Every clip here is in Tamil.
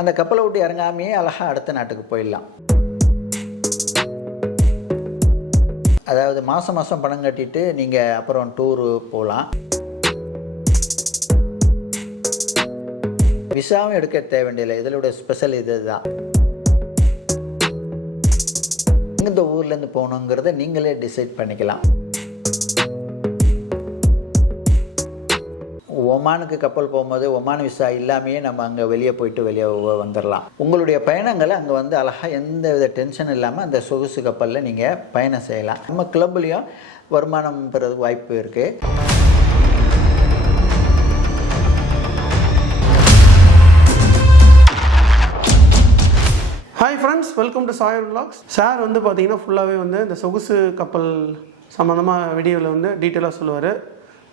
அந்த கப்பலை விட்டு இறங்காமையே அழகாக அடுத்த நாட்டுக்கு போயிடலாம். அதாவது மாதம் மாதம் பணம் கட்டிட்டு நீங்கள் அப்புறம் டூரு போகலாம். விசாவும் எடுக்க தேவையில்லை. இதோட ஸ்பெஷல் இது தான். இந்த ஊர்லேருந்து போகணுங்கிறத நீங்களே டிசைட் பண்ணிக்கலாம். ஒமானுக்கு கப்பல் போகும்போது ஒமான் விசா இல்லாமையே நம்ம அங்கே வெளியே போயிட்டு வெளியே வந்துடலாம். உங்களுடைய பயணங்களை அங்கே வந்து அழகாக எந்த வித டென்ஷன் இல்லாமல் அந்த சொகுசு கப்பலில் நீங்கள் பயணம் செய்யலாம். நம்ம கிளப்லேயும் வருமானம் பெறதுக்கு வாய்ப்பு இருக்குது. Hi friends, welcome to சாயர் vlogs. Sir வந்து பார்த்தீங்கன்னா ஃபுல்லாகவே வந்து இந்த சொகுசு கப்பல் சம்மந்தமாக வீடியோவில் வந்து டீட்டெயிலாக சொல்லுவார்.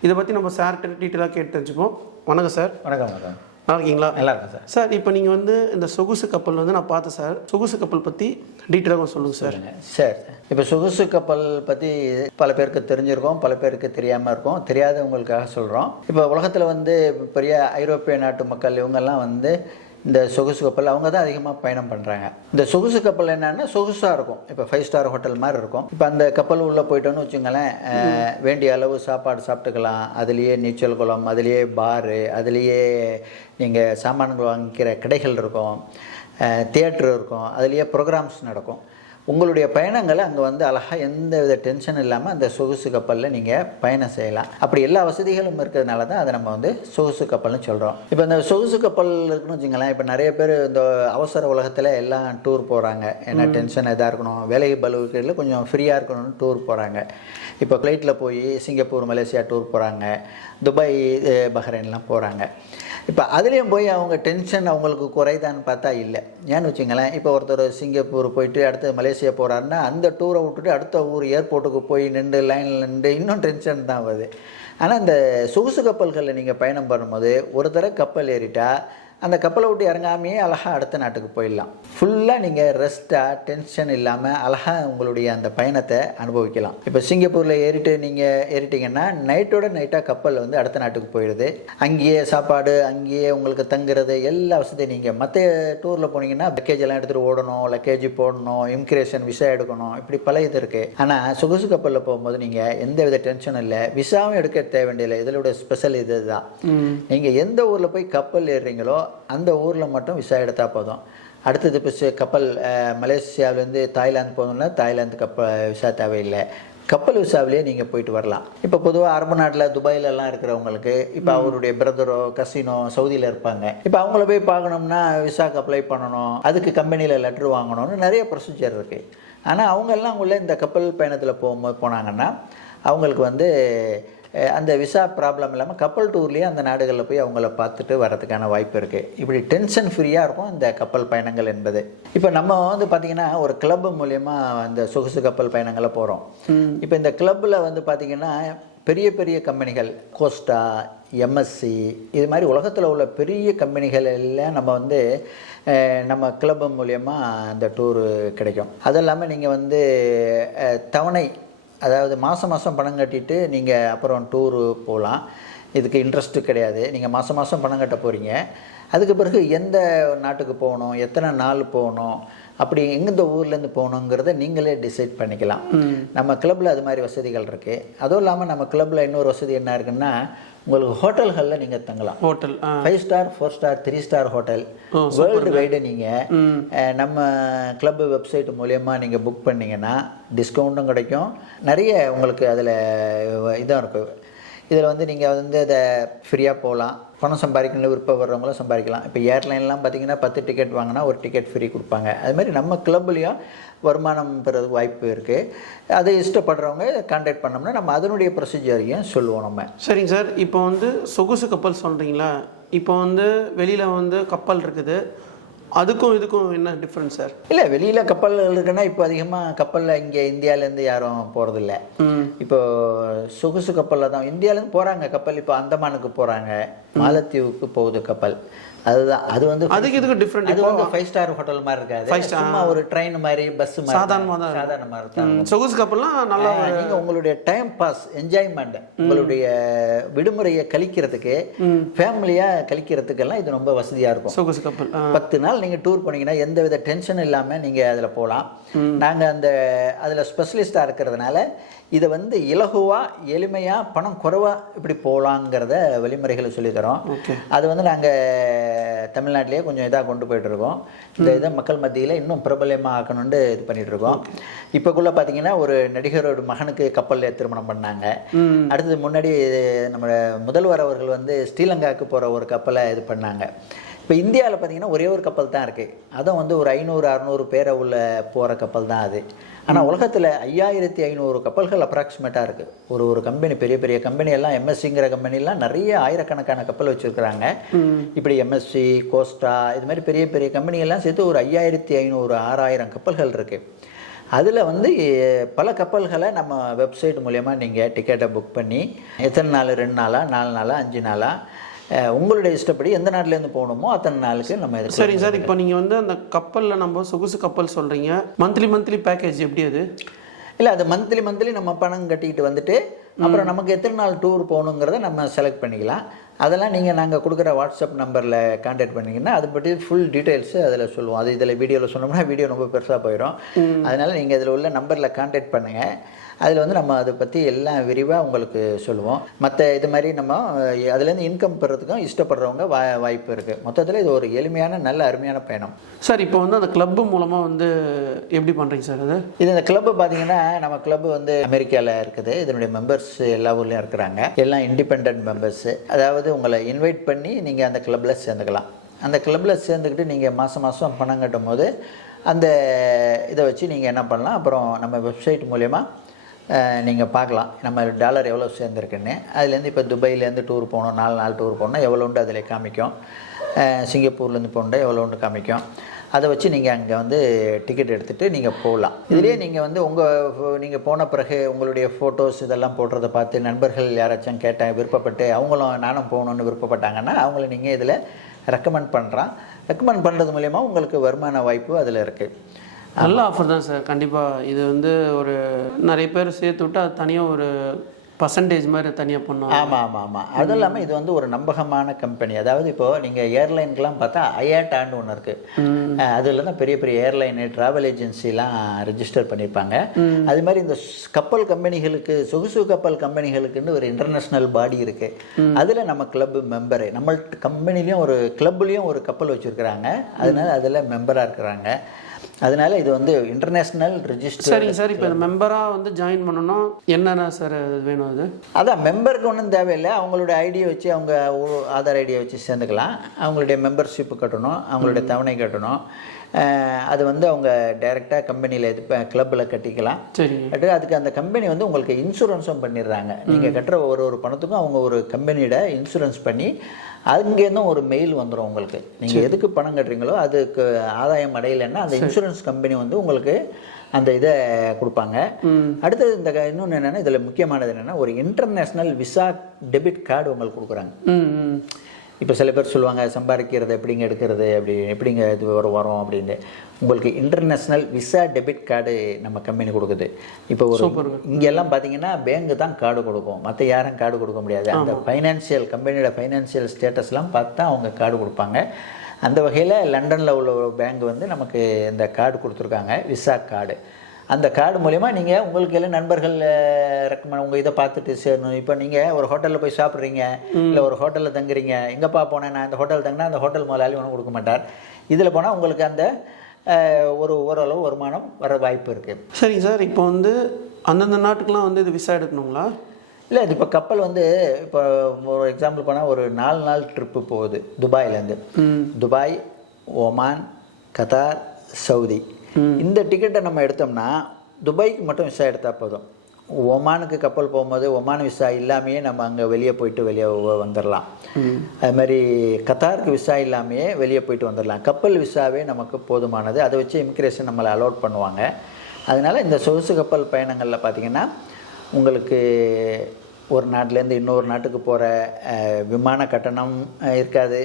இதை பற்றி நம்ம சார்கிட்ட டீட்டெயிலாக கேட்டு தெரிஞ்சுப்போம். வணக்கம் சார். வணக்கம் வணக்கம். நல்லா இருக்கீங்களா? நல்லா இருக்கேன் சார். சார், இப்போ நீங்கள் வந்து இந்த சொகுசு கப்பல் வந்து நான் பார்த்தேன் சார். சொகுசு கப்பல் பற்றி டீட்டெயிலாக சொல்லுங்கள் சார். சார், இப்போ சொகுசு கப்பல் பற்றி பல பேருக்கு தெரிஞ்சிருக்கோம், பல பேருக்கு தெரியாமல் இருக்கும். தெரியாதவங்களுக்காக சொல்கிறோம். இப்போ உலகத்தில் வந்து பெரிய ஐரோப்பிய நாட்டு மக்கள் இவங்கெல்லாம் வந்து இந்த சொகுசு கப்பல் அவங்க தான் அதிகமாக பயணம் பண்ணுறாங்க. இந்த சொகுசு கப்பல் என்னென்னா சொகுசாக இருக்கும். இப்போ 5 ஸ்டார் ஹோட்டல் மாதிரி இருக்கும். இப்போ அந்த கப்பல் உள்ளே போயிட்டோன்னு வச்சுங்களேன், வேண்டிய அளவு சாப்பாடு சாப்பிட்டுக்கலாம். அதுலேயே நீச்சல் குளம், அதுலேயே பாரு, அதுலேயே நீங்கள் சாமான்கள் வாங்கிக்கிற கடைகள் இருக்கும், தியேட்டர் இருக்கும், அதுலேயே ப்ரோக்ராம்ஸ் நடக்கும். உங்களுடைய பயணங்களை அங்கே வந்து அழகாக எந்த வித டென்ஷன் இல்லாமல் அந்த சொகுசு கப்பலில் நீங்கள் பயணம் செய்யலாம். அப்படி எல்லா வசதிகளும் இருக்கிறதுனால தான் அதை நம்ம வந்து சொகுசு கப்பல்னு சொல்கிறோம். இப்போ இந்த சொகுசு கப்பல் இருக்குன்னு வச்சுங்களேன், இப்போ நிறைய பேர் இந்த அவசர உலகத்தில் எல்லாம் டூர் போகிறாங்க. ஏன்னா டென்ஷன் எதாக இருக்கணும், வேலை பலுவுகளில் கொஞ்சம் ஃப்ரீயாக இருக்கணும்னு டூர் போகிறாங்க. இப்போ ஃப்ளைட்டில் போய் சிங்கப்பூர், மலேசியா டூர் போகிறாங்க, துபாய், பஹ்ரைன்லாம் போகிறாங்க. இப்போ அதுலேயும் போய் அவங்க டென்ஷன் அவங்களுக்கு குறைதான்னு பார்த்தா இல்லை. ஏன்னு வச்சுங்களேன், இப்போ ஒருத்தர் சிங்கப்பூர் போயிட்டு அடுத்து மலேசியா போகிறாருன்னா அந்த டூரை விட்டுட்டு அடுத்த ஊர் ஏர்போர்ட்டுக்கு போய் நின்று லைனில் நின்று இன்னும் டென்ஷன் தான் வருது. ஆனால் இந்த சொகுசு கப்பல்களில் நீங்கள் பயணம் பண்ணும்போது ஒரு தடவை கப்பல் ஏறிட்டா அந்த கப்பலை விட்டு இறங்காமையே அழகாக அடுத்த நாட்டுக்கு போயிடலாம். ஃபுல்லாக நீங்கள் ரெஸ்ட்டாக டென்ஷன் இல்லாமல் அழகாக உங்களுடைய அந்த பயணத்தை அனுபவிக்கலாம். இப்போ சிங்கப்பூரில் நீங்கள் ஏறிட்டிங்கன்னா நைட்டோட நைட்டாக கப்பல் வந்து அடுத்த நாட்டுக்கு போயிடுது. அங்கேயே சாப்பாடு, அங்கேயே உங்களுக்கு தங்குறது, எல்லா வசதியும். நீங்கள் மற்ற டூரில் போனீங்கன்னா லக்கேஜ் எல்லாம் எடுத்துகிட்டு ஓடணும், லக்கேஜ் போடணும், இமிக்ரேஷன் விசா எடுக்கணும், இப்படி பல இது இருக்குது. ஆனால் சொகுசு கப்பலில் போகும்போது நீங்கள் எந்த வித டென்ஷனும் இல்லை, விசாவும் எடுக்க தேவையில்லை. இதோட ஸ்பெஷல் இது தான். நீங்கள் எந்த ஊரில் போய் கப்பல் ஏறுறீங்களோ அந்த ஊரில் மட்டும் விசா எடுத்தால் போதும். அடுத்தது இப்போ கப்பல் மலேசியாவிலேருந்து தாய்லாந்து போகணுன்னா தாய்லாந்து விசா தேவையில்லை. கப்பல் விசாவிலேயே நீங்கள் போயிட்டு வரலாம். இப்போ பொதுவாக அரபு நாட்டில் துபாயிலெல்லாம் இருக்கிறவங்களுக்கு இப்போ அவருடைய பிரதரோ கசினோ சவுதியில் இருப்பாங்க. இப்போ அவங்கள போய் பார்க்கணும்னா விசாக்கு அப்ளை பண்ணணும், அதுக்கு கம்பெனியில் லெட்ரு வாங்கணும்னு நிறைய ப்ரொசீஜர் இருக்குது. ஆனால் அவங்கெல்லாம் உள்ள இந்த கப்பல் பயணத்தில் போனாங்கன்னா அவங்களுக்கு வந்து அந்த விசா ப்ராப்ளம் இல்லாமல் கப்பல் டூர்லேயே அந்த நாடுகளில் போய் அவங்கள பார்த்துட்டு வரதுக்கான வாய்ப்பு இருக்குது. இப்படி டென்ஷன் ஃப்ரீயாக இருக்கும் இந்த கப்பல் பயணங்கள் என்பது. இப்போ நம்ம வந்து பார்த்திங்கன்னா ஒரு கிளப் மூலயமா இந்த சொகுசு கப்பல் பயணங்களை போகிறோம். இப்போ இந்த கிளப்பில் வந்து பார்த்திங்கன்னா பெரிய பெரிய கம்பெனிகள், கோஸ்டா, எம்எஸ்சி, இது மாதிரி உலகத்தில் உள்ள பெரிய கம்பெனிகள் எல்லாம் நம்ம வந்து நம்ம கிளப் மூலயமா அந்த டூரு கிடைக்கும். அது இல்லாமல் நீங்கள் வந்து தவணை, அதாவது மாதம் மாதம் பணம் கட்டிட்டு நீங்கள் அப்புறம் டூரு போகலாம். இதுக்கு இன்ட்ரெஸ்ட்டு கிடையாது. நீங்கள் மாதம் மாதம் பணம் கட்ட போகிறீங்க. அதுக்கு பிறகு எந்த நாட்டுக்கு போகணும், எத்தனை நாள் போகணும், அப்படி எந்த ஊர்லேருந்து போகணுங்கிறத நீங்களே டிசைட் பண்ணிக்கலாம். நம்ம கிளப்பில் அது மாதிரி வசதிகள் இருக்குது. அதுவும் இல்லாமல் நம்ம கிளப்பில் இன்னொரு வசதி என்ன இருக்குன்னா, உங்களுக்கு ஹோட்டல்களில் நீங்கள் தங்கலாம். Hotel 5 star, 4 star, 3 star hotel world wide நீங்கள் நம்ம கிளப் வெப்சைட் மூலயமா நீங்கள் புக் பண்ணிங்கன்னா டிஸ்கவுண்ட்டும் கிடைக்கும். நிறைய உங்களுக்கு அதில் இதாக இருக்குது. இதில் வந்து நீங்கள் வந்து அதை ஃப்ரீயாக போகலாம். பணம் சம்பாதிக்கணும் விருப்பம் வர்றவங்களும் சம்பாதிக்கலாம். இப்போ ஏர்லைன்லாம் பார்த்தீங்கன்னா 10 டிக்கெட் வாங்கினா ஒரு டிக்கெட் ஃப்ரீ கொடுப்பாங்க. அதுமாதிரி நம்ம கிளப்லேயும் வருமானம் பெறதுக்கு வாய்ப்பு இருக்குது. அதை இஷ்டப்படுறவங்க கான்டாக்ட் பண்ணோம்னா நம்ம அதனுடைய ப்ரொசீஜரையும் சொல்லுவோம் நம்ம. சரிங்க சார். இப்போ வந்து சொகுசு கப்பல் சொல்கிறீங்களா, இப்போ வந்து வெளியில் வந்து கப்பல் இருக்குது, அதுக்கும் இதுக்கும் என்ன டிஃப்ரென்ஸ் சார்? இல்லை, வெளியில் கப்பல் இருக்குன்னா இப்போ அதிகமாக கப்பலில் இங்கே இந்தியாவிலேருந்து யாரும் போகிறதில்ல. இப்போ சொகுசு கப்பலில் தான் இந்தியாவிலேருந்து போகிறாங்க கப்பல். இப்போ அந்தமானுக்கு போகிறாங்க, மாலத்தீவுக்கு போகுது கப்பல். அதுதான் அது வந்து அதுக்கு இதுக்கு டிஃப்ரெண்ட். அது வந்து 5 ஸ்டார் ஹோட்டல் மாதிரி இருக்காது, சும்மா ஒரு ட்ரெயின் மாதிரி பஸ் மாதிரி சாதாரணமாக இருக்கும். சொகுசு கப்பல்லாம் நல்லா நீங்கள் உங்களுடைய டைம் பாஸ் என்ஜாய்மெண்ட், உங்களுடைய விடுமுறையை கழிக்கிறதுக்கு ஃபேமிலியாக கழிக்கிறதுக்கெல்லாம் இது ரொம்ப வசதியாக இருக்கும். சொகுசு கப்பல் 10 நாள் நீங்கள் டூர் போனீங்கன்னா எந்த வித டென்ஷன் இல்லாமல் நீங்கள் அதில் போகலாம். நாங்கள் அதில் ஸ்பெஷலிஸ்டாக இருக்கிறதுனால இதை வந்து இலகுவாக எளிமையாக பணம் குறைவாக இப்படி போகலாங்கிறத வழிமுறைகளை சொல்லித்தரோம். அது வந்து நாங்கள் தமிழ்நாட்டிலேயே கொஞ்சம் இதாக கொண்டு போயிட்டுருக்கோம். இந்த இதை மக்கள் மத்தியில் இன்னும் பிரபலமாக ஆக்கணும்னு இது பண்ணிகிட்ருக்கோம். இப்போக்குள்ளே பார்த்தீங்கன்னா ஒரு நடிகரோட மகனுக்கு கப்பலில் திருமணம் பண்ணாங்க. அடுத்தது முன்னாடி நம்ம முதல்வர் அவர்கள் வந்து ஸ்ரீலங்காவுக்கு போகிற ஒரு கப்பலை இது பண்ணாங்க. இப்போ இந்தியாவில் பார்த்தீங்கன்னா ஒரே ஒரு கப்பல் தான் இருக்குது, அதுவும் வந்து ஒரு 500-600 பேரை உள்ள போகிற கப்பல் தான் அது. ஆனால் உலகத்தில் 5500 கப்பல்கள் அப்ராக்சிமேட்டாக இருக்குது. ஒரு கம்பெனி, பெரிய பெரிய கம்பெனியெல்லாம் எம்எஸ்சிங்கிற கம்பெனிலாம் நிறைய ஆயிரக்கணக்கான கப்பல் வச்சுருக்குறாங்க. இப்படி எம்எஸ்சி, கோஸ்டா, இது மாதிரி பெரிய பெரிய கம்பெனியெல்லாம் சேர்த்து ஒரு 5500-6000 கப்பல்கள் இருக்குது. அதில் வந்து பல கப்பல்களை நம்ம வெப்சைட் மூலயமா நீங்கள் டிக்கெட்டை புக் பண்ணி எத்தனை நாள், 2 நாளா, 4 நாளா, 5 நாளா, உங்களுடைய இஷ்டப்படி எந்த நாட்டிலேருந்து போகணுமோ அத்தனை நாளுக்கு நம்ம இது. சரி சார், இப்போ நீங்கள் வந்து அந்த கப்பலில் நம்ம சொகுசு கப்பல் சொல்கிறீங்க, மந்த்லி பேக்கேஜ் எப்படி அது? இல்லை, அது மந்த்லி நம்ம பணம் கட்டிக்கிட்டு வந்துட்டு அப்புறம் நமக்கு எத்தனை நாள் டூர் போகணுங்கிறத நம்ம செலக்ட் பண்ணிக்கலாம். அதெல்லாம் நாங்கள் கொடுக்குற வாட்ஸ்அப் நம்பரில் கான்டாக்ட் பண்ணிங்கன்னா அதை பற்றி ஃபுல் டீட்டெயில்ஸு அதில் சொல்லுவோம். அது இதில் வீடியோவில் சொன்னோம்னா வீடியோ ரொம்ப பெருசாக போயிடும். அதனால் நீங்கள் இதில் உள்ள நம்பரில் கான்டாக்ட் பண்ணுங்கள். அதில் வந்து நம்ம அதை பற்றி எல்லாம் விரிவாக உங்களுக்கு சொல்லுவோம். மற்ற இது மாதிரி நம்ம அதுலேருந்து இன்கம் பெறதுக்கும் இஷ்டப்படுறவங்க வாய்ப்பு இருக்குது. மொத்தத்தில் இது ஒரு எளிமையான நல்ல அருமையான பயணம். சார், இப்போ வந்து அந்த கிளப்பு மூலமாக வந்து எப்படி பண்ணுறீங்க சார் அது? இந்த கிளப்பு பார்த்தீங்கன்னா நம்ம கிளப்பு வந்து அமெரிக்காவில் இருக்குது. இதனுடைய மெம்பர்ஸ் எல்லா ஊர்லேயும் இருக்கிறாங்க. எல்லாம் இண்டிபெண்ட் மெம்பர்ஸு. அதாவது உங்களை இன்வைட் பண்ணி நீங்கள் அந்த கிளப்பில் சேர்ந்துக்கலாம். அந்த கிளப்பில் சேர்ந்துக்கிட்டு நீங்கள் மாதம் பணம் கட்டும் போது அந்த இதை வச்சு நீங்கள் என்ன பண்ணலாம், அப்புறம் நம்ம வெப்சைட் மூலயமா நீங்கள் பார்க்கலாம் நம்ம டாலர் எவ்வளோ சேர்ந்துருக்குன்னு. அதுலேருந்து இப்போ துபாயிலேருந்து டூர் போகணும், 4 நாள் டூர் போகணுன்னா எவ்வளோண்டு அதில் காமிக்கும். சிங்கப்பூர்லேருந்து போகணுன்னா எவ்வளோண்டு காமிக்கும். அதை வச்சு நீங்கள் அங்கே வந்து டிக்கெட் எடுத்துகிட்டு நீங்கள் போகலாம். இதுலேயே நீங்கள் வந்து நீங்கள் போன பிறகு உங்களுடைய ஃபோட்டோஸ் இதெல்லாம் போடுறத பார்த்து நண்பர்கள் யாராச்சும் கேட்டேன் விருப்பப்பட்டு அவங்களும் நானும் போகணுன்னு விருப்பப்பட்டாங்கன்னா அவங்கள நீங்கள் இதில் ரெக்கமெண்ட் பண்ணுறது மூலயமா உங்களுக்கு வருமான வாய்ப்பு அதில் இருக்குது. நல்ல ஆஃபர் தான் சார். கண்டிப்பாக இது வந்து ஒரு நிறைய பேர் சேர்த்து விட்டு அது தனியாக ஒரு பர்சன்டேஜ் மாதிரி தனியாக பண்ணுவோம். ஆமாம். அதுவும் இல்லாமல் இது வந்து ஒரு நம்பகமான கம்பெனி. அதாவது இப்போது நீங்கள் ஏர்லைனுக்கெலாம் பார்த்தா ஐயாட்டான்னு ஒன்று இருக்குது. அதில் தான் பெரிய பெரிய ஏர்லைனு, ட்ராவல் ஏஜென்சிலாம் ரெஜிஸ்டர் பண்ணியிருப்பாங்க. அது மாதிரி இந்த கப்பல் கம்பெனிகளுக்கு, சொகுசு கப்பல் கம்பெனிகளுக்குன்னு ஒரு இன்டர்நேஷ்னல் பாடி இருக்குது. அதில் நம்ம கிளப் மெம்பரு, நம்ம கம்பெனிலையும் ஒரு கிளப்லேயும் ஒரு கப்பல் வச்சுருக்குறாங்க. அதனால அதில் மெம்பராக இருக்கிறாங்க. அதனால இது வந்து இன்டர்நேஷ்னல் ரெஜிஸ்டர். சரிங்க சார், இப்போ மெம்பராக வந்து ஜாயின் பண்ணணும் என்னென்ன சார் வேணும்? அது அதான் மெம்பருக்கு ஒன்றும் தேவையில்லை. அவங்களோட ஐடியை வச்சு, அவங்க ஆதார் ஐடியை வச்சு சேர்ந்துக்கலாம். அவங்களுடைய மெம்பர்ஷிப்பு கட்டணும், அவங்களுடைய தவணை கட்டணும். அது வந்து அவங்க டைரெக்டாக கம்பெனியில் இது கிளப்பில் கட்டிக்கலாம். சரி, அதுக்கு அந்த கம்பெனி வந்து உங்களுக்கு இன்சூரன்ஸும் பண்ணிடுறாங்க. நீங்கள் கட்டுற ஒரு பணத்துக்கும் அவங்க ஒரு கம்பெனியோட இன்சூரன்ஸ் பண்ணி அங்கேருந்தும் ஒரு மெயில் வந்துடும் உங்களுக்கு. நீங்கள் எதுக்கு பணம் கட்டுறீங்களோ அதுக்கு ஆதாயம் அடையலைன்னா அந்த இன்சூரன்ஸ் கம்பெனி வந்து உங்களுக்கு அந்த இதை கொடுப்பாங்க. அடுத்தது இந்த இன்னொன்று என்னென்னா, இதில் முக்கியமானது என்னென்னா, ஒரு இன்டர்நேஷ்னல் விசா டெபிட் கார்டு உங்களுக்கு கொடுக்குறாங்க. இப்போ சில பேர் சொல்லுவாங்க சம்பாதிக்கிறது எப்படிங்க எடுக்கிறது, எப்படிங்க இது வரும் அப்படின்னு. உங்களுக்கு இன்டர்நேஷ்னல் விசா டெபிட் கார்டு நம்ம கம்பெனி கொடுக்குது. இப்போ இங்கெல்லாம் பார்த்தீங்கன்னா பேங்கு தான் கார்டு கொடுக்கும், மற்ற யாரும் கார்டு கொடுக்க முடியாது. அந்த ஃபைனான்சியல் கம்பெனியோட ஃபைனான்சியல் ஸ்டேட்டஸ்லாம் பார்த்தா அவங்க கார்டு கொடுப்பாங்க. அந்த வகையில் லண்டனில் உள்ள பேங்க் வந்து நமக்கு இந்த கார்டு கொடுத்துருக்காங்க, விசா கார்டு. அந்த கார்டு மூலிமா நீங்கள் உங்களுக்கு எல்லாம் நண்பர்கள் ரெக்கமெண்ட் உங்கள் இதை பார்த்துட்டு சேரணும். இப்போ நீங்கள் ஒரு ஹோட்டலில் போய் சாப்பிட்றீங்க, இல்லை ஒரு ஹோட்டலில் தங்குறீங்க, எங்கேப்பா போனேன் நான் இந்த ஹோட்டல் தங்கினா அந்த ஹோட்டல் முதலாளி ஒன்றும் கொடுக்க மாட்டார். இதில் போனால் உங்களுக்கு அந்த ஓரளவு வருமானம் வர வாய்ப்பு இருக்குது. சரிங்க சார், இப்போ வந்து அந்தந்த நாட்டுக்கெலாம் வந்து இது விசா எடுக்கணுங்களா? இல்லை, இது இப்போ கப்பல் வந்து இப்போ ஒரு எக்ஸாம்பிள் போனால் ஒரு 4 நாள் ட்ரிப்பு போகுது துபாயிலேருந்து. Dubai, Oman, Qatar, Saudi. இந்த டிக்கெட்டை நம்ம எடுத்தோம்னா துபாய்க்கு மட்டும் விசா எடுத்தால் போதும். ஒமானுக்கு கப்பல் போகும்போது ஒமான் விசா இல்லாமையே நம்ம அங்கே வெளியே வந்துடலாம். அது மாதிரி கத்தாருக்கு விசா இல்லாமையே வெளியே போயிட்டு வந்துடலாம். கப்பல் விசாவே நமக்கு போதுமானது. அதை வச்சு இமிக்ரேஷன் நம்மளை அலோட் பண்ணுவாங்க. அதனால் இந்த சொகுசு கப்பல் பயணங்களில் பார்த்திங்கன்னா உங்களுக்கு ஒரு நாட்டிலேருந்து இன்னொரு நாட்டுக்கு போகிற விமான கட்டணம் இருக்காது.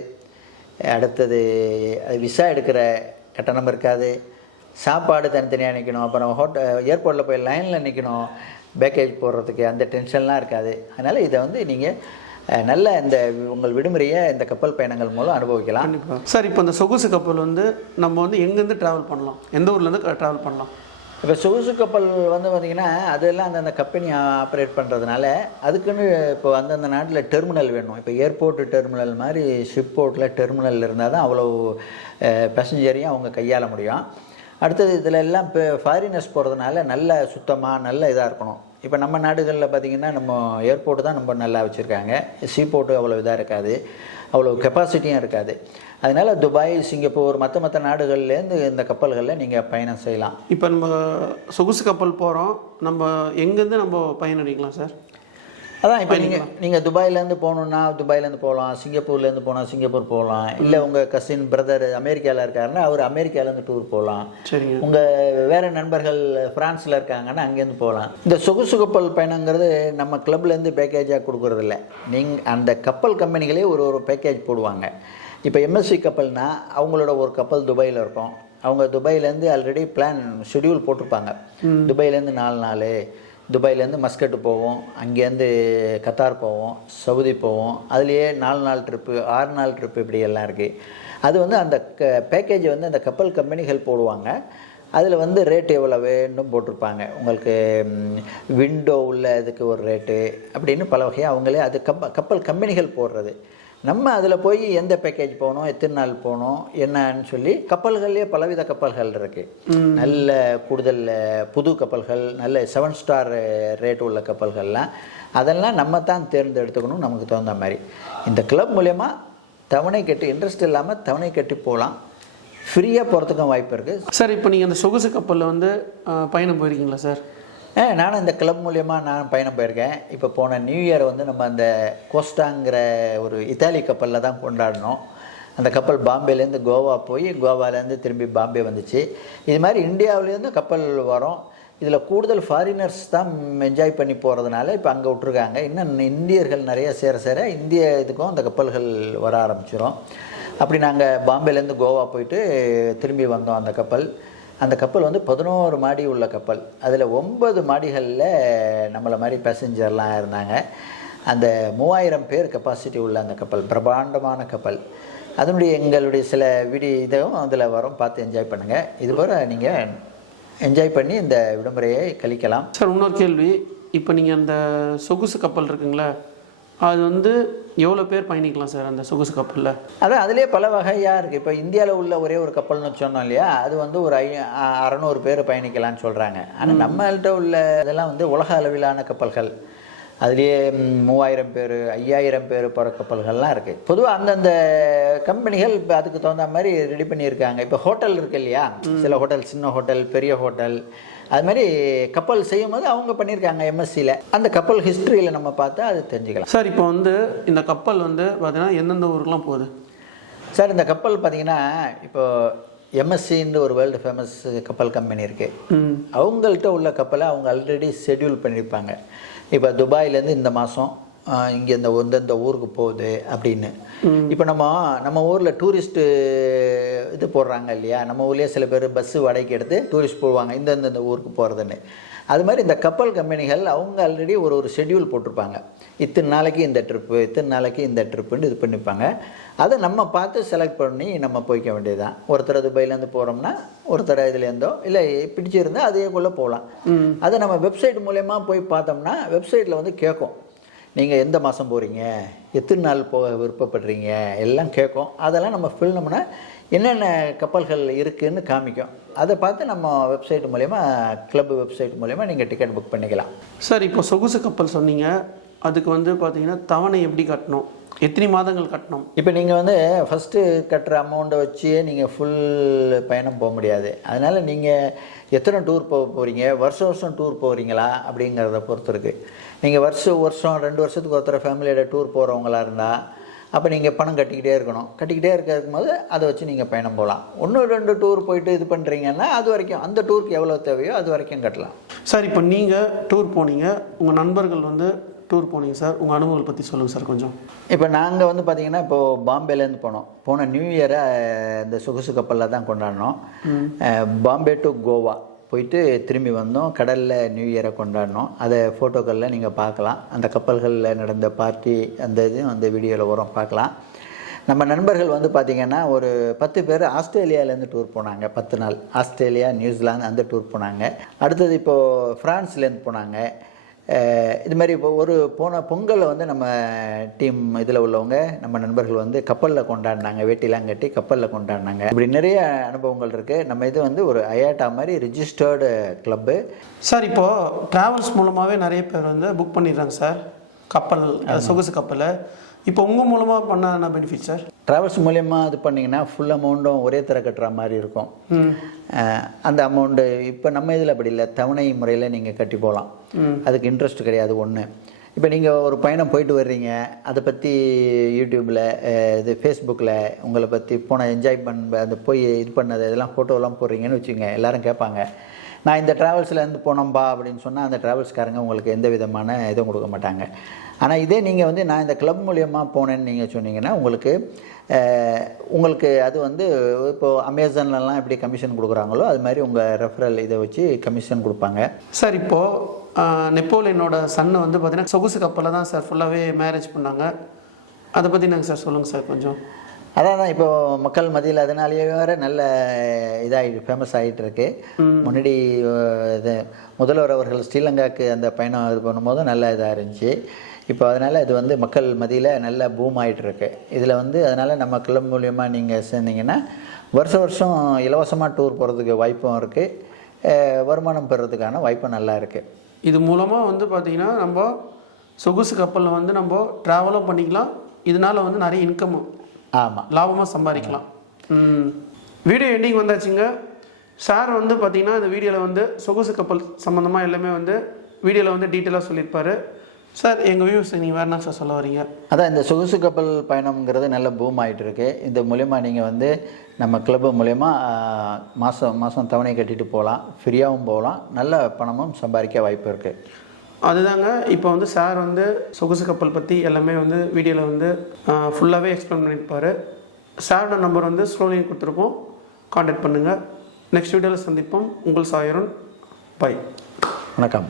அடுத்தது விசா எடுக்கிற கட்டணம் இருக்காது, சாப்பாடு தனித்தனியாக நிற்கணும், அப்புறம் ஏர்போர்ட்டில் போய் லைனில் நிற்கணும் பேக்கேஜ் போடுறதுக்கு, அந்த டென்ஷன்லாம் இருக்காது. அதனால் இதை வந்து நீங்கள் நல்ல இந்த உங்கள் விடுமுறையை இந்த கப்பல் பயணங்கள் மூலம் அனுபவிக்கலாம். சார், இப்போ இந்த சொகுசு கப்பல் வந்து நம்ம வந்து எங்கேருந்து ட்ராவல் பண்ணலாம், எந்த ஊர்லேருந்து ட்ராவல் பண்ணலாம்? இப்போ சொகுசு கப்பல் வந்து பார்த்திங்கன்னா அதெல்லாம் அந்தந்த கம்பெனி ஆப்ரேட் பண்ணுறதுனால அதுக்குன்னு இப்போ அந்தந்த நாட்டில் டெர்மினல் வேணும். இப்போ ஏர்போர்ட்டு டெர்மினல் மாதிரி ஷிப் போர்ட்டில் டெர்மினல் இருந்தால் தான் அவ்வளோ பேசஞ்சரையும் அவங்க கையாள முடியும். அடுத்தது இதில் எல்லாம் இப்போ ஃபாரினர்ஸ் போகிறதுனால நல்ல சுத்தமாக நல்ல இதாக இருக்கணும். இப்போ நம்ம நாடுகளில் பார்த்திங்கன்னா நம்ம ஏர்போர்ட்டு தான் ரொம்ப நல்லா வச்சுருக்காங்க, சீ போர்ட்டு அவ்வளோ இதாக இருக்காது, அவ்வளோ கெப்பாசிட்டியும் இருக்காது. அதனால் துபாய், சிங்கப்பூர் மற்ற நாடுகள்லேருந்து இந்த கப்பல்களில் நீங்கள் பயணம் செய்யலாம். இப்போ நம்ம சொகுசு கப்பல் போகிறோம், நம்ம எங்கேருந்து நம்ம பயணம் அடிக்கலாம் சார்? அதான் இப்போ நீங்கள் துபாயிலேருந்து போகணுன்னா துபாயிலேருந்து போகலாம், சிங்கப்பூர்லேருந்து போனால் சிங்கப்பூர் போகலாம், இல்லை உங்கள் கசின் பிரதர் அமெரிக்காவில் இருக்காருன்னா அவர் அமெரிக்காவிலேருந்து டூர் போகலாம். சரிங்க. உங்கள் வேறு நண்பர்கள் ஃப்ரான்ஸில் இருக்காங்கன்னா அங்கேருந்து போகலாம். இந்த சொகுசு கப்பல் பயணங்கிறது நம்ம கிளப்லேருந்து பேக்கேஜாக கொடுக்குறதில்ல, அந்த கப்பல் கம்பெனிகளே ஒரு பேக்கேஜ் போடுவாங்க. இப்போ எம்எஸ்சி கப்பல்னால் அவங்களோட ஒரு கப்பல் துபாயில் இருக்கும், அவங்க துபாயிலேருந்து ஆல்ரெடி ஷெடியூல் போட்டிருப்பாங்க. துபாயிலேருந்து 4 நாள், துபாயிலேருந்து மஸ்கட்டு போவோம், அங்கேருந்து கத்தார் போவோம், சவுதி போவோம், அதுலேயே 4 நாள் ட்ரிப்பு, 6 நாள் ட்ரிப்பு, இப்படி எல்லாம் இருக்குது. அது வந்து அந்த பேக்கேஜை வந்து அந்த கப்பல் கம்பெனிகள் போடுவாங்க. அதில் வந்து ரேட் எவ்வளவுன்னு போட்டிருப்பாங்க. உங்களுக்கு விண்டோ உள்ள இதுக்கு ஒரு ரேட்டு அப்படின்னு பல வகையாக அவங்களே அது கப்பல் கம்பெனிகள் போடுறது. நம்ம அதில் போய் எந்த பேக்கேஜ் போகணும், எத்தனை நாள் போகணும் என்னன்னு சொல்லி கப்பல்கள்லேயே பலவித கப்பல்கள் இருக்குது. நல்ல கூடுதல் புது கப்பல்கள், நல்ல 7 ஸ்டார் ரேட் உள்ள கப்பல்கள்லாம், அதெல்லாம் நம்ம தான் தேர்ந்தெடுத்துக்கணும் நமக்கு தகுந்த மாதிரி. இந்த கிளப் மூலயமா தவணை கட்டி, இன்ட்ரெஸ்ட் இல்லாமல் தவணை கட்டி போகலாம், ஃப்ரீயாக போகிறதுக்கும் வாய்ப்பு இருக்குது. சார், இப்போ நீங்கள் அந்த சொகுசு கப்பலில் வந்து பயணம் போயிருக்கீங்களா சார்? நானும் இந்த கிளப் மூலயமா நான் பயணம் போயிருக்கேன். இப்போ போன நியூ இயர் வந்து நம்ம அந்த கோஸ்டாங்கிற ஒரு இத்தாலி கப்பலில் தான் கொண்டாடினோம். அந்த கப்பல் பாம்பேலேருந்து கோவா போய் கோவாலேருந்து திரும்பி பாம்பே வந்துச்சு. இது மாதிரி இந்தியாவிலேருந்து கப்பல் வரும். இதில் கூடுதல் ஃபாரினர்ஸ் தான் என்ஜாய் பண்ணி போகிறதுனால இப்போ அங்கே விட்ருக்காங்க. இன்னும் இந்தியர்கள் நிறைய சேர இந்திய இதுக்கும் அந்த கப்பல்கள் வர ஆரம்பிச்சிடும். அப்படி நாங்கள் பாம்பேலேருந்து கோவா போயிட்டு திரும்பி வந்தோம். அந்த கப்பல் வந்து 11 மாடி உள்ள கப்பல். அதில் 9 மாடிகளில் நம்மளை மாதிரி பேசஞ்சர்லாம் இருந்தாங்க. அந்த 3000 பேர் கெப்பாசிட்டி உள்ள அந்த கப்பல் பிரம்மாண்டமான கப்பல். அதனுடைய எங்களுடைய சில இதுவும் அதில் வரும், பார்த்து என்ஜாய் பண்ணுங்கள். இதுபோல் நீங்கள் என்ஜாய் பண்ணி இந்த விடுமுறையை கழிக்கலாம். சார், இன்னொரு கேள்வி. இப்போ நீங்கள் அந்த சொகுசு கப்பல் இருக்குங்களா, அது வந்து எவ்வளோ பேர் பயணிக்கலாம் சார் அந்த சொகுசு கப்பலில்? அதான் அதிலே பல வகையாக இருக்குது. இப்போ இந்தியாவில் உள்ள ஒரே ஒரு கப்பல்னு சொன்னோம் இல்லையா, அது வந்து ஒரு 600 பேர் பயணிக்கலான்னு சொல்கிறாங்க. ஆனால் நம்மள்கிட்ட உள்ள இதெல்லாம் வந்து உலக அளவிலான கப்பல்கள், அதுலேயே 3000 பேர் 5000 பேர் போகிற கப்பல்கள்லாம் இருக்குது. பொதுவாக அந்தந்த கம்பெனிகள் இப்போ அதுக்கு தகுந்த மாதிரி ரெடி பண்ணியிருக்காங்க. இப்போ ஹோட்டல் இருக்குது இல்லையா, சில ஹோட்டல், சின்ன ஹோட்டல், பெரிய ஹோட்டல், அது மாதிரி கப்பல் செய்யும் போது அவங்க பண்ணியிருக்காங்க எம்எஸ்சியில். அந்த கப்பல் ஹிஸ்ட்ரியில் நம்ம பார்த்தா அது தெரிஞ்சுக்கலாம். சார், இப்போ வந்து இந்த கப்பல் வந்து பார்த்தீங்கன்னா எந்தெந்த ஊருக்குலாம் போகுது சார்? இந்த கப்பல் பார்த்தீங்கன்னா இப்போ எம்எஸ்சின்னு ஒரு வேர்ல்டு ஃபேமஸ் கப்பல் கம்பெனி இருக்குது. அவங்கள்ட்ட உள்ள கப்பலை அவங்க ஆல்ரெடி ஷெட்யூல் பண்ணியிருப்பாங்க. இப்போ துபாயிலேருந்து இந்த மாதம் இங்கே இந்த ஊருக்கு போகுது அப்படின்னு. இப்போ நம்ம ஊரில் டூரிஸ்ட்டு இது போடுறாங்க இல்லையா, நம்ம ஊர்லேயே சில பேர் பஸ்ஸு வாடகைக்கு எடுத்து டூரிஸ்ட் போவாங்க இந்த ஊருக்கு போகிறதுன்னு. அது மாதிரி இந்த கப்பல் கம்பெனிகள் அவங்க ஆல்ரெடி ஒரு ஷெட்யூல் போட்டிருப்பாங்க. இத்தனை நாளைக்கு இந்த ட்ரிப்பு, இத்தனை நாளைக்கு இந்த ட்ரிப்புன்னு இது பண்ணிப்பாங்க. அதை நம்ம பார்த்து செலக்ட் பண்ணி நம்ம போய்க்க வேண்டியது தான். ஒருத்தர் துபாயிலேருந்து போகிறோம்னா ஒருத்தர் இதுலேருந்தோ இல்லை பிடிச்சிருந்தால் அதேக்குள்ளே போகலாம். அதை நம்ம வெப்சைட் மூலயமா போய் பார்த்தோம்னா வெப்சைட்டில் வந்து கேட்கும், நீங்கள் எந்த மாதம் போகிறீங்க, எத்தனை நாள் போக விருப்பப்படுறீங்க எல்லாம் கேட்கும். அதெல்லாம் நம்ம ஃபில் பண்ணோம்னா என்னென்ன கப்பல்கள் இருக்குதுன்னு காமிக்கும். அதை பார்த்து நம்ம வெப்சைட் மூலயமா, கிளப் வெப்சைட் மூலயமா நீங்கள் டிக்கெட் புக் பண்ணிக்கலாம். சார், இப்போ சொகுசு கப்பல் சொன்னீங்க, அதுக்கு வந்து பார்த்தீங்கன்னா தவணை எப்படி கட்டணும், எத்தனை மாதங்கள் கட்டணும்? இப்போ நீங்கள் வந்து ஃபஸ்ட்டு கட்டுற அமௌண்ட்டை வச்சு நீங்கள் ஃபுல் பயணம் போக முடியாது. அதனால் நீங்கள் எத்தனை டூர் போக போகிறீங்க, வருஷம் டூர் போகிறீங்களா அப்படிங்கிறத பொறுத்து இருக்குது. நீங்கள் வருஷம் 2 வருஷத்துக்கு ஒருத்தர ஃபேமிலியோட டூர் போகிறவங்களா இருந்தால் அப்போ நீங்கள் பணம் கட்டிக்கிட்டே இருக்கும் போது அதை வச்சு நீங்கள் பயணம் போகலாம். 1-2 டூர் போயிட்டு இது பண்ணுறீங்கன்னா அது வரைக்கும் அந்த டூருக்கு எவ்வளோ தேவையோ அது வரைக்கும் கட்டலாம். சார், இப்போ நீங்கள் டூர் போனீங்க, உங்கள் நண்பர்கள் வந்து டூர் போனீங்க சார்? உங்கள் அனுபவங்களை பற்றி சொல்லுங்கள் சார் கொஞ்சம். இப்போ நாங்கள் வந்து பார்த்திங்கன்னா இப்போது பாம்பேலேருந்து போன நியூ இயரை இந்த சொகுசு கப்பலில் தான் கொண்டாடினோம். பாம்பே டு கோவா போயிட்டு திரும்பி வந்தோம். கடலில் நியூ இயரை கொண்டாடினோம். அதை ஃபோட்டோக்களில் நீங்கள் பார்க்கலாம். அந்த கப்பல்களில் நடந்த பார்ட்டி அந்த இதுவும் அந்த வீடியோவில் வரும், பார்க்கலாம். நம்ம நண்பர்கள் வந்து பார்த்திங்கன்னா ஒரு 10 பேர் ஆஸ்திரேலியாவிலேருந்து டூர் போனாங்க. 10 நாள் ஆஸ்திரேலியா, நியூசிலாந்து அந்த டூர் போனாங்க. அடுத்தது இப்போது ஃப்ரான்ஸ்லேருந்து போனாங்க. இது மாதிரி இப்போ போன பொங்கலில் வந்து நம்ம டீம் இதில் உள்ளவங்க நம்ம நண்பர்கள் வந்து கப்பலில் கொண்டாடினாங்க. வேட்டிலாம் கட்டி கப்பலில் கொண்டாடினாங்க. இப்படி நிறைய அனுபவங்கள் இருக்குது. நம்ம இது வந்து ஒரு அயாட்டா மாதிரி ரிஜிஸ்டர்டு கிளப்பு சார். இப்போது ட்ராவல்ஸ் மூலமாகவே நிறைய பேர் வந்து புக் பண்ணிடுறாங்க சார் கப்பல், சொகுசு கப்பலை. இப்போ உங்கள் மூலமாக பண்ண என்ன பெனிஃபிட் சார்? ட்ராவல்ஸ் மூலயமா இது பண்ணிங்கன்னா ஃபுல் அமௌண்ட்டும் ஒரே தர கட்டுற மாதிரி இருக்கும். அந்த அமௌண்ட்டு இப்போ நம்ம இதில் அப்படி இல்லை, தவணை முறையில் நீங்கள் கட்டி போகலாம். அதுக்கு இன்ட்ரெஸ்ட் கிடையாது ஒன்று. இப்போ நீங்கள் ஒரு பயணம் போயிட்டு வர்றீங்க, அதை பற்றி யூடியூப்பில் இது ஃபேஸ்புக்கில் உங்களை பற்றி போன என்ஜாய் அந்த போய் இது பண்ணது இதெல்லாம் ஃபோட்டோலாம் போடுறீங்கன்னு வச்சுக்கோங்க. எல்லோரும் கேட்பாங்க, நான் இந்த ட்ராவல்ஸ்லேருந்து போனோம்பா அப்படின்னு சொன்னால் அந்த ட்ராவல்ஸ்காரங்க உங்களுக்கு எந்த விதமான இதுவும் கொடுக்க மாட்டாங்க. ஆனால் இதே நீங்கள் வந்து நான் இந்த கிளப் மூலியமாக போனேன்னு நீங்கள் சொன்னீங்கன்னா உங்களுக்கு அது வந்து இப்போது அமேசான்லலாம் எப்படி கமிஷன் கொடுக்குறாங்களோ அது மாதிரி உங்கள் ரெஃபரல் இதை வச்சு கமிஷன் கொடுப்பாங்க சார். இப்போது நெப்போலியனோட சன்னு வந்து பார்த்தீங்கன்னா சொகுசு கப்பலில் தான் சார் ஃபுல்லாகவே மேரேஜ் பண்ணாங்க. அதை பற்றி நாங்கள் சார் சொல்லுங்கள் சார் கொஞ்சம். அதான் இப்போது மக்கள் மத்தியில் அதனாலேயே வேறு நல்ல ஃபேமஸ் ஆகிட்டு இருக்கு. முன்னாடி இது முதல்வர் அவர்கள் ஸ்ரீலங்காவுக்கு அந்த பயணம் இது பண்ணும்போது நல்ல இதாக இருந்துச்சு. இப்போ அதனால் இது வந்து மக்கள் மத்தியில் நல்ல பூம் ஆகிட்டுருக்கு. இதில் வந்து அதனால் நம்ம கிளப் மூலியமாக நீங்கள் சேர்ந்தீங்கன்னா வருஷம் இலவசமாக டூர் போகிறதுக்கு வாய்ப்பும் இருக்குது, வருமானம் பெறுறதுக்கான வாய்ப்பும் நல்லா இருக்குது. இது மூலமாக வந்து பார்த்திங்கன்னா நம்ம சொகுசு கப்பலில் வந்து நம்ம ட்ராவலும் பண்ணிக்கலாம். இதனால் வந்து நிறைய இன்கம், ஆமாம், லாபமாக சம்பாதிக்கலாம். வீடியோ எண்டிங் வந்தாச்சுங்க. சார் வந்து பார்த்திங்கன்னா இந்த வீடியோவில் வந்து சொகுசு கப்பல் சம்மந்தமாக எல்லாமே வந்து வீடியோவில் வந்து டீட்டெயிலாக சொல்லியிருப்பார். சார் எங்கள் வியூஸ் நீங்கள் வேறு என்ன சார் சொல்ல வரீங்க? அதான் இந்த சொகுசு கப்பல் பயணம்ங்கிறது நல்ல பூம் ஆகிட்டு இருக்கு. இந்த மூலயமா நீங்கள் வந்து நம்ம கிளப்பு மூலயமா மாதம் தவணை கட்டிட்டு போகலாம், ஃப்ரீயாகவும் போகலாம், நல்ல பணமும் சம்பாதிக்க வாய்ப்பு இருக்குது. அதுதாங்க இப்போ வந்து சார் வந்து சொகுசு கப்பல் பற்றி எல்லாமே வந்து வீடியோவில் வந்து ஃபுல்லாகவே எக்ஸ்பிளைன் பண்ணியிருப்பார். சாரோட நம்பர் வந்து ஸ்க்ரோலிங் கொடுத்துருப்போம், கான்டாக்ட் பண்ணுங்கள். நெக்ஸ்ட் வீடியோவில் சந்திப்போம். உங்கள் சாயரன். பை. வணக்கம்.